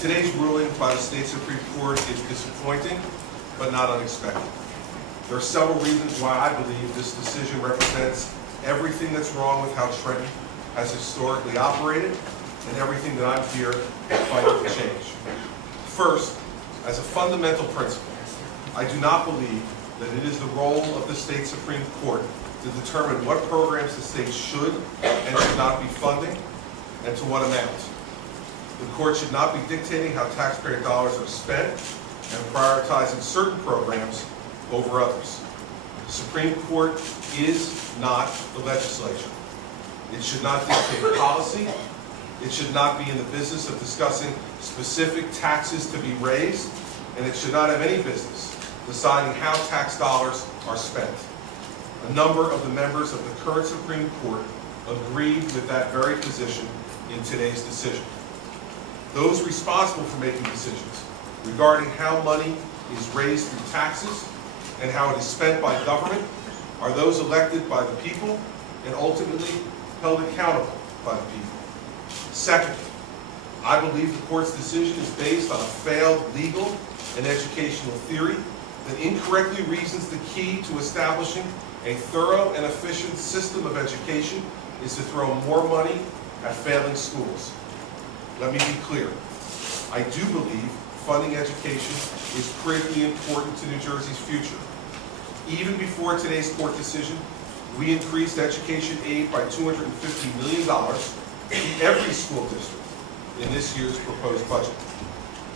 Today's ruling by the State Supreme Court is disappointing, but not unexpected. There are several reasons why I believe this decision represents everything that's wrong with how Trenton has historically operated and everything that I'm here fighting to change. First, as a fundamental principle, I do not believe that it is the role of the State Supreme Court to determine what programs the state should and should not be funding and to what amount. The court should not be dictating how taxpayer dollars are spent and prioritizing certain programs over others. The Supreme Court is not the legislature. It should not dictate policy. It should not be in the business of discussing specific taxes to be raised, and it should not have any business deciding how tax dollars are spent. A number of the members of the current Supreme Court agreed with that very position in today's decision. Those responsible for making decisions regarding how money is raised through taxes and how it is spent by government are those elected by the people and ultimately held accountable by the people. Second, I believe the court's decision is based on a failed legal and educational theory that incorrectly reasons the key to establishing a thorough and efficient system of education is to throw more money at failing schools. Let me be clear. I do believe funding education is critically important to New Jersey's future. Even before today's court decision, we increased education aid by $250 million to every school district in this year's proposed budget.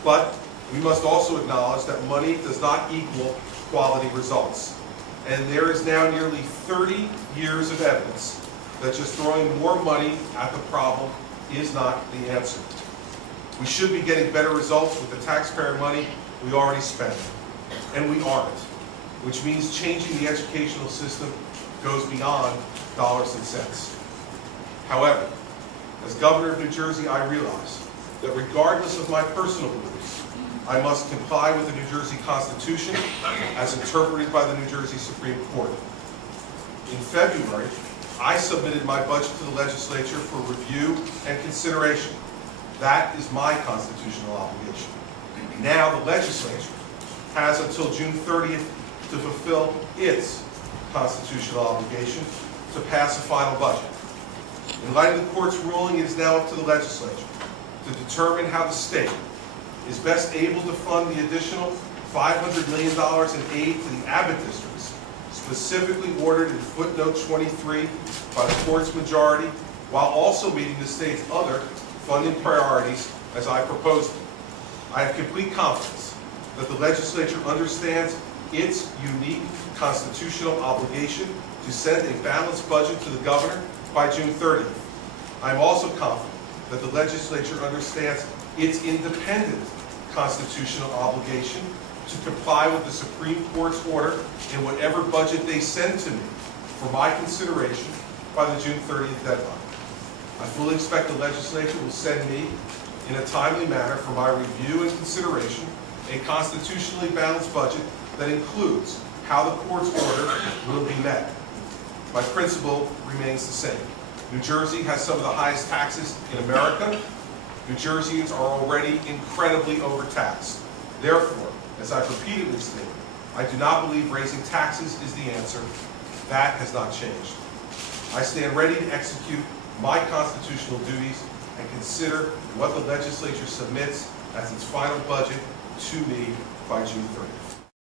But we must also acknowledge that money does not equal quality results. And there is now nearly 30 years of evidence that just throwing more money at the problem is not the answer. We should be getting better results with the taxpayer money we already spend, and we aren't, which means changing the educational system goes beyond dollars and cents. However, as governor of New Jersey, I realize that regardless of my personal beliefs, I must comply with the New Jersey Constitution as interpreted by the New Jersey Supreme Court. In February, I submitted my budget to the legislature for review and consideration. That is my constitutional obligation. Now the legislature has until June 30th to fulfill its constitutional obligation to pass a final budget. In light of the court's ruling, it is now up to the legislature to determine how the state is best able to fund the additional $500 million in aid to the Abbott districts, specifically ordered in footnote 23 by the court's majority, while also meeting the state's other funding priorities as I proposed them. I have complete confidence that the legislature understands its unique constitutional obligation to send a balanced budget to the governor by June 30th. I am also confident that the legislature understands its independent constitutional obligation to comply with the Supreme Court's order in whatever budget they send to me for my consideration by the June 30th deadline. I fully expect the legislature will send me, in a timely manner for my review and consideration, a constitutionally balanced budget that includes how the court's order will be met. My principle remains the same. New Jersey has some of the highest taxes in America. New Jerseyans are already incredibly overtaxed. Therefore, as I've repeatedly stated, I do not believe raising taxes is the answer. That has not changed. I stand ready to execute my constitutional duties and consider what the legislature submits as its final budget to me by June 30th.